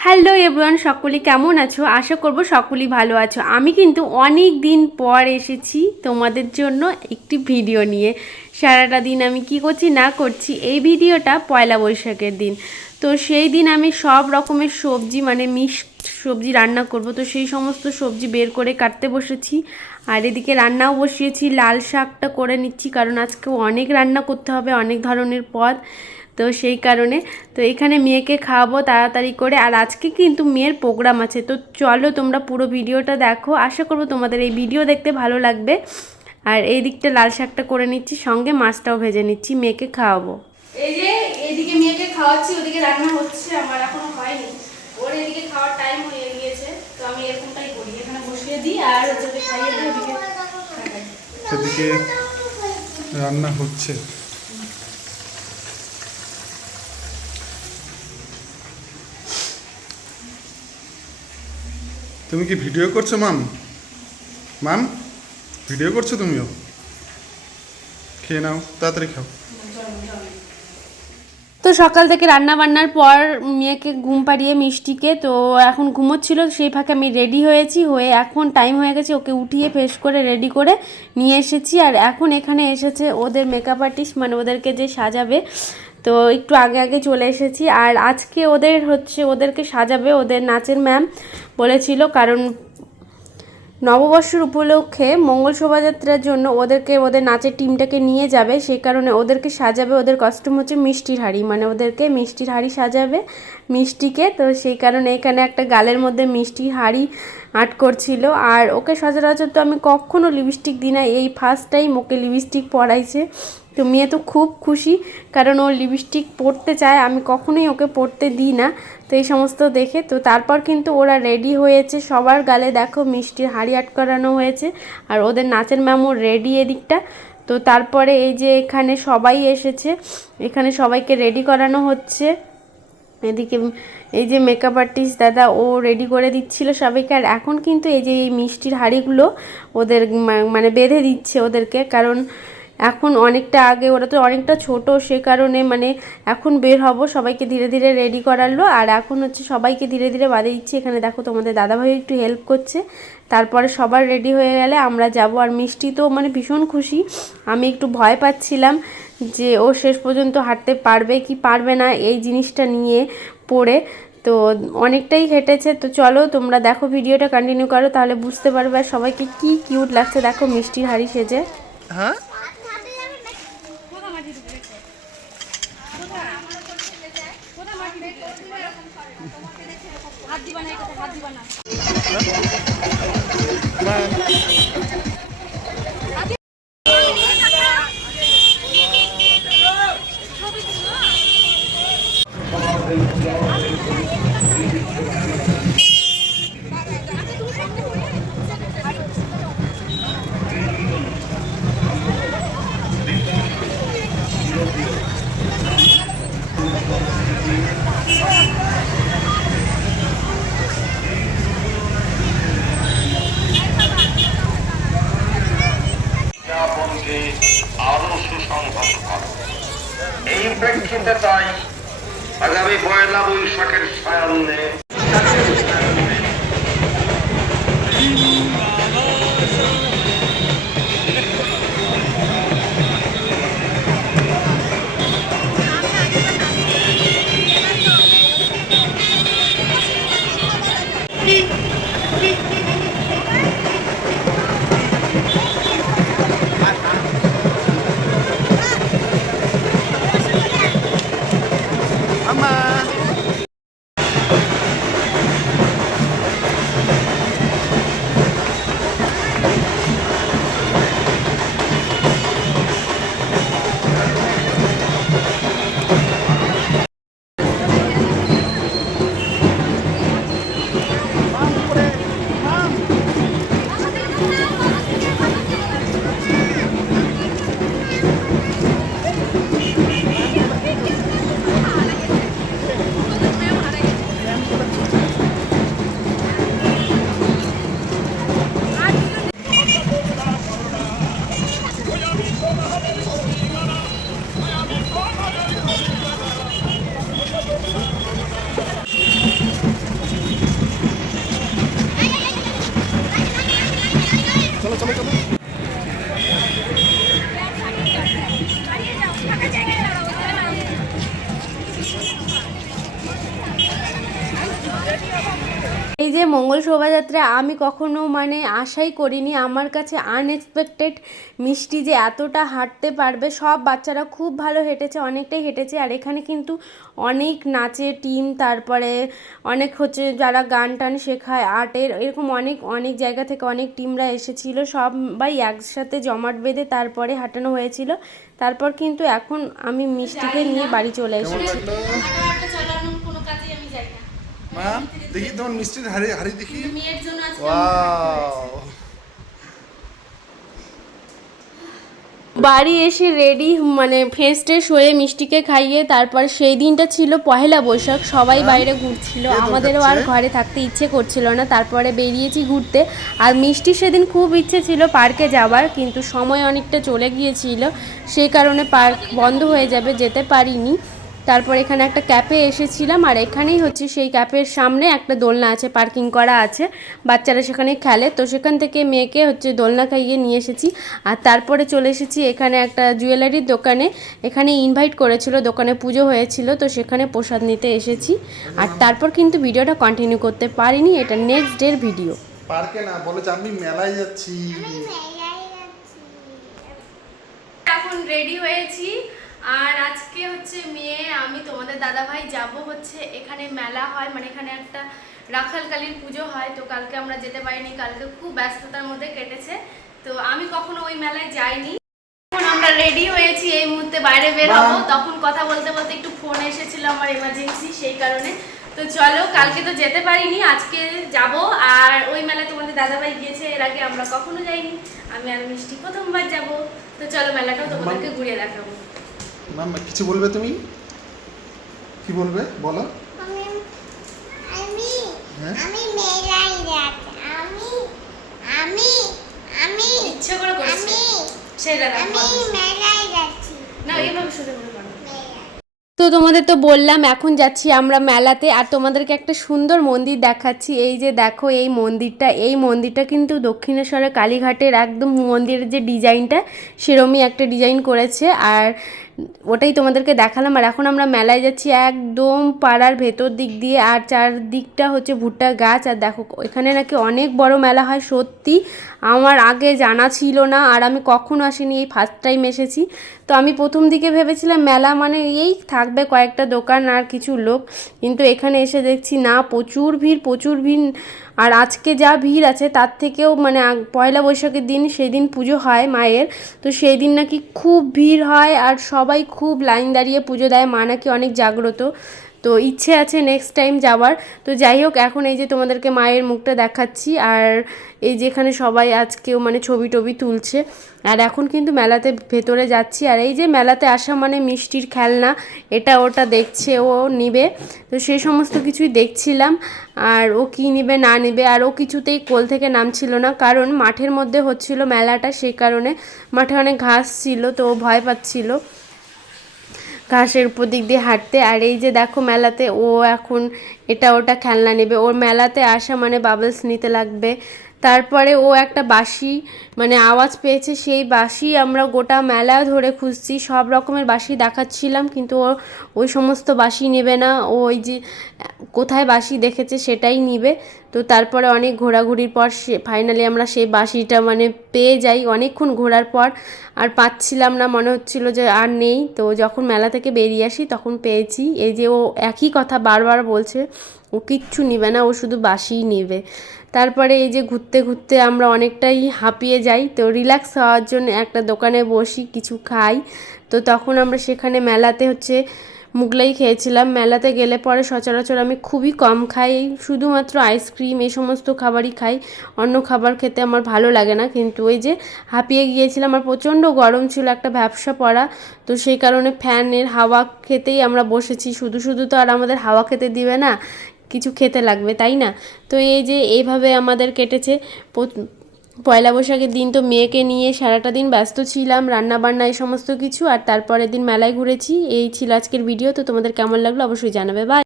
Hello everyone, সকলে কেমন আছো? আশা করব সকলেই ভালো আছো। আমি কিন্তু অনেক দিন পর এসেছি তোমাদের জন্য একটি ভিডিও নিয়ে। সারাটা দিন আমি কি করছি, না করছি, এই ভিডিওটা পয়লা বৈশাখের দিন। তো সেই দিন আমি সব রকমের সবজি মানে মিক্সড সবজি রান্না করব। তো সেই সমস্ত সবজি বের করে কাটতে বসেছি। আর এদিকে রান্নাও বসিয়েছি, লাল শাকটা করে নিচ্ছি, কারণ আজকে অনেক রান্না করতে হবে, অনেক ধরনের পদ। তো সেই কারণে তো এখানে মেয়েকে খাওয়াবো তাড়াতাড়ি করে। আর আজকে কিন্তু মেয়ের প্রোগ্রাম আছে। তো চলো তোমরা পুরো ভিডিওটা দেখো। আশা করব তোমাদের এই ভিডিও দেখতে ভালো লাগবে। আর এই দিকটা লাল শাকটা করে নিচ্ছি সঙ্গে মাছটাও ভেজে নিচ্ছি মেয়েকে খাওয়াবো। এই যে এদিকে মেয়েকে খাওয়াচ্ছি ওদিকে রান্না হচ্ছে আমার এখনও হয়নি। ওর এদিকে খাওয়ার টাইম হয়ে গিয়েছে তো আমি এরকমটাই করি। এখানে বসিয়ে দিই আর হচ্ছে খাইয়ে দিই ওদিকে। সেদিকে রান্না হচ্ছে। তুমি কি ভিডিও করছ, মাম? মাম, ভিডিও করছ তুমিও? খেয়ে নাও, তাড়াতাড়ি খাও। তো সকাল থেকে রান্না বান্নার পর মেয়েকে ঘুম পাড়িয়ে মিষ্টিকে, তো এখন ঘুমোচ্ছিল, সেই ফাঁকে আমি রেডি হয়েছি, হয়ে এখন টাইম হয়ে গেছে, ওকে উঠিয়ে ফ্রেশ করে রেডি করে নিয়ে এসেছি, আর এখন এখানে এসেছে ওদের মেকআপ আর্টিস্ট মানে ওদেরকে যে সাজাবে তো একটু আগে আগে চলে এসেছি। আর আজকে ওদের হচ্ছে, ওদেরকে সাজাবে ওদের নাচের ম্যাম বলেছিল, কারণ নববর্ষের উপলক্ষে মঙ্গল শোভাযাত্রার জন্য ওদেরকে, ওদের নাচের টিমটাকে নিয়ে যাবে। সেই কারণে ওদেরকে সাজাবে, ওদের কস্টিউম হচ্ছে মিষ্টির হাড়ি। মানে ওদেরকে মিষ্টির হাড়ি সাজাবে, মিষ্টিকে। তো সেই কারণে এখানে একটা গালের মধ্যে মিষ্টির হাড়ি আর্ট করছিল। আর ওকে সচরাচর তো আমি কখনো লিপস্টিক দিই না। এই ফার্স্ট টাইম ওকে লিপস্টিক পরাইছে। তো মেয়ে তো খুব খুশি। কারণ ও লিপস্টিক পরতে চায়। আমি কখনোই ওকে পরতে দিই না। তো এই সমস্ত দেখে তো তারপর কিন্তু ওরা রেডি হয়েছে। সবার গালে দেখো মিষ্টির হাড়ি আট করানো হয়েছে। আর ওদের নাচের ম্যামও রেডি এদিকটা। তো তারপরে এই যে এখানে সবাই এসেছে। এখানে সবাইকে রেডি করানো হচ্ছে। এদিকে এই যে মেকআপ আর্টিস্ট দাদা, ও রেডি করে দিচ্ছিল সবাইকে। আর এখন কিন্তু এই যে এই মিষ্টির হাঁড়িগুলো ওদের মানে বেঁধে দিচ্ছে ওদেরকে। কারণ এখন অনেকটা আগে, ওরা তো অনেকটা ছোট, সে কারণে মানে এখন বের হব, সবাইকে ধীরে ধীরে রেডি করালো আর এখন হচ্ছে সবাইকে ধীরে ধীরে বাঁধে দিচ্ছে। এখানে দেখো তোমাদের দাদাভাই একটু হেল্প করছে। তারপরে সবার রেডি হয়ে গেলে আমরা যাব। আর মিষ্টি তো মানে ভীষণ খুশি। আমি একটু ভয় পাচ্ছিলাম যে ও শেষ পর্যন্ত হাঁটতে পারবে কি পারবে না এই জিনিসটা নিয়ে পড়ে। তো অনেকটাই হেঁটেছে। তো চলো তোমরা দেখো ভিডিওটা কন্টিনিউ করো, তাহলে বুঝতে পারবে আর সবাইকে কি কিউট লাগছে। দেখো মিষ্টির হাড়ি সেজে। হ্যাঁ? বিজ্ঞাপনকে আগামী পয়লা বৈশাখের সায়ান্নে মঙ্গল শোভাযাত্রা আমি কখনো মানে আশাই করিনি। আমার কাছে আনএক্সপেক্টেড মিষ্টি যে এতটা হাঁটতে পারবে, সব বাচ্চারা খুব ভালো হেঁটেছে, অনেকটাই হেঁটেছে। আর এখানে কিন্তু অনেক নাচের টিম তারপরে অনেক হচ্ছে যারা গান টান শেখায়, আর্টের, এরকম অনেক অনেক জায়গা থেকে অনেক টিমরা এসেছিল। সবাই একসাথে জমাট বেঁধে তারপরে হাঁটানো হয়েছিল। তারপর কিন্তু এখন আমি মিষ্টিকে নিয়ে বাড়ি চলে এসেছি লাগল চালানোর কোনো কাজেই আমি যাই দেখি তোমার মিষ্টির হাড়ি হাড়ি দেখি। বাড়ি এসে রেডি মানে ফ্রেশ ট্রেশ হয়ে মিষ্টিকে খাইয়ে তারপর সেই দিনটা ছিল পহেলা বৈশাখ। সবাই বাইরে ঘুরছিল। আমাদেরও আর ঘরে থাকতে ইচ্ছে করছিল না। তারপরে বেরিয়েছি ঘুরতে। আর মিষ্টি সেদিন খুব ইচ্ছে ছিল পার্কে যাবার কিন্তু সময় অনেকটা চলে গিয়েছিল। সেই কারণে পার্ক বন্ধ হয়ে যাবে যেতে পারিনি। তারপর এখানে একটা ক্যাফে এসেছিলাম আর এখানেই হচ্ছে সেই ক্যাফের সামনে একটা দোলনা আছে পার্কিং করা আছে। বাচ্চারা সেখানে খেলে তো সেখান থেকে মেয়েকে হচ্ছে দোলনা খাইয়ে নিয়ে এসেছি। আর তারপরে চলে এসেছি এখানে একটা জুয়েলারির দোকানে। এখানে ইনভাইট করেছিল দোকানে পুজো হয়েছিল তো সেখানে প্রসাদ নিতে এসেছি। আর তারপর কিন্তু ভিডিওটা কন্টিনিউ করতে পারিনি এটা নেক্সট ডের ভিডিও পার্কে না বলে যে আমি মেলায় যাচ্ছি। এখন রেডি হয়েছি। আর আজকে হচ্ছে মেয়ে আমি তোমাদের দাদা ভাই যাব হচ্ছে এখানে মেলা হয় মানে এখানে একটা রাখালকালীর পুজো হয় তো কালকে আমরা যেতে পারিনি কালকে খুব ব্যস্ততার মধ্যে কেটেছে তো আমি কখনো ওই মেলায় যাইনি। এখন আমরা রেডি হয়েছি এই মুহূর্তে বাইরে বের হব তখন কথা বলতে বলতে একটু ফোন এসেছিল আমার এমার্জেন্সি সেই কারণে। তো চলো কালকে তো যেতে পারিনি আজকে যাব আর ওই মেলায় তোমাদের দাদাভাই গিয়েছে এর আগে আমরা কখনো যাইনি আমি আর মিষ্টি প্রথমবার যাব। তো চলো মেলাটাও তোমাদেরকে ঘুরিয়ে দেখাবো। মাম কিছু বলবে তুমি? কি বলবে? বলো। আমি আমি হ্যাঁ? আমি আমি আমি আমি ইচ্ছে করে করছে। আমি সেটা আমি মেলায় যাচ্ছি না এইভাবে শুধু তো তোমাদের তো বললাম এখন যাচ্ছি আমরা মেলাতে। আর তোমাদেরকে একটা সুন্দর মন্দির দেখাচ্ছি। এই যে দেখো এই মন্দিরটা এই মন্দিরটা কিন্তু দক্ষিণেশ্বরের কালীঘাটের একদম মন্দিরের যে ডিজাইনটা সেরমই একটা ডিজাইন করেছে। আর ওটাই তোমাদেরকে দেখালাম। আর এখন আমরা মেলায় যাচ্ছি একদম পাড়ার ভেতর দিক দিয়ে, আর চারদিকটা হচ্ছে ভুট্টা গাছ। আর দেখো, এখানে নাকি অনেক বড় মেলা হয়, সত্যি আমার আগে জানা ছিল না, আর আমি কখনো আসিনি, এই ফার্স্ট টাইম এসেছি। তো আমি প্রথম দিকে ভেবেছিলাম মেলা মানে এই থাকবে কয়েকটা দোকান আর কিছু লোক। কিন্তু এখানে এসে দেখছি না, প্রচুর ভিড় প্রচুর ভিড়। আর আজকে যা ভিড় আছে, তার থেকেও মানে পয়লা বৈশাখের দিন সেই দিন পুজো হয় মায়ের। তো সেই দিন নাকি খুব ভিড় হয় আর সবাই খুব লাইন দাঁড়িয়ে পুজো দেয়। মা নাকি অনেক জাগ্রত। তো ইচ্ছে আছে নেক্সট টাইম যাওয়ার। তো যাই হোক, এখন এই যে তোমাদেরকে মায়ের মুখটা দেখাচ্ছি, আর এই যেখানে সবাই আজকেও মানে ছবি টবি তুলছে। আর এখন কিন্তু মেলাতে ভেতরে যাচ্ছি, আর এই যে মেলাতে আসা মানে মিষ্টির খেলনা, এটা ওটা দেখছে, ও নিবে। তো সেই সমস্ত কিছুই দেখছিলাম, আর ও কি নিবে, না নিবে, আর ও কিছুতেই কোল থেকে নামছিল না, কারণ মাঠের মধ্যে হচ্ছিল মেলাটা, সেই কারণে মাঠে অনেক ঘাস ছিল, তো ও ভয় পাচ্ছিল। ঘাসের উপর দিক দিয়ে হাঁটতে। আর এই যে দেখো মেলাতে ও এখন এটা ওটা খেলনা নেবে। ওর মেলাতে আসা মানে বাবলস নিতে লাগবে। তারপরে ও একটা বাঁশি মানে আওয়াজ পেয়েছে। সেই বাঁশি আমরা গোটা মেলা ধরে খুঁজছি। সব রকমের বাঁশি দেখাচ্ছিলাম, কিন্তু ও ওই সমস্ত বাঁশি নেবে না, ও ওই যে, কোথায় বাঁশি দেখেছে সেটাই নিবে। তো তারপরে অনেক ঘোরাঘুরির পর সে ফাইনালি আমরা সেই বাঁশিটা মানে পেয়ে যাই। অনেকক্ষণ ঘোরার পর আর পাচ্ছিলাম না, মনে হচ্ছিল যে আর নেই। তো যখন মেলা থেকে বেরিয়ে আসি তখন পেয়েছি। এই যে ও একই কথা বারবার বলছে, ও কিচ্ছু নিবে না, ও শুধু বাসিই নেবে। তারপরে এই যে ঘুরতে ঘুরতে আমরা অনেকটাই হাঁপিয়ে যাই। তো রিল্যাক্স হওয়ার জন্য একটা দোকানে বসি, কিছু খাই। তো তখন আমরা সেখানে মেলাতে হচ্ছে মুগলাই খেয়েছিলাম। মেলাতে গেলে পরে সচরাচর আমি খুবই কম খাই। শুধুমাত্র আইসক্রিম এই সমস্ত খাবারই খাই। অন্য খাবার খেতে আমার ভালো লাগে না। কিন্তু ওই যে হাঁপিয়ে গিয়েছিলাম, আর প্রচণ্ড গরম ছিল একটা ব্যবসা পড়া। তো সেই কারণে ফ্যানের হাওয়া খেতেই আমরা বসেছি। শুধু শুধু তো আর আমাদের হাওয়া খেতে দিবে না, কিছু খেতে লাগবে, তাই না? তো এই যে এইভাবে আমাদের কেটেছে। পয়লা বৈশাখের দিন তো মেয়েকে নিয়ে সারাটা দিন ব্যস্ত ছিলাম রান্না বান্না এই সমস্ত কিছু, আর তারপরের দিন মেলায় ঘুরেছি। এই ছিল আজকের ভিডিও তো তোমাদের কেমন লাগল অবশ্যই জানাবে। বাই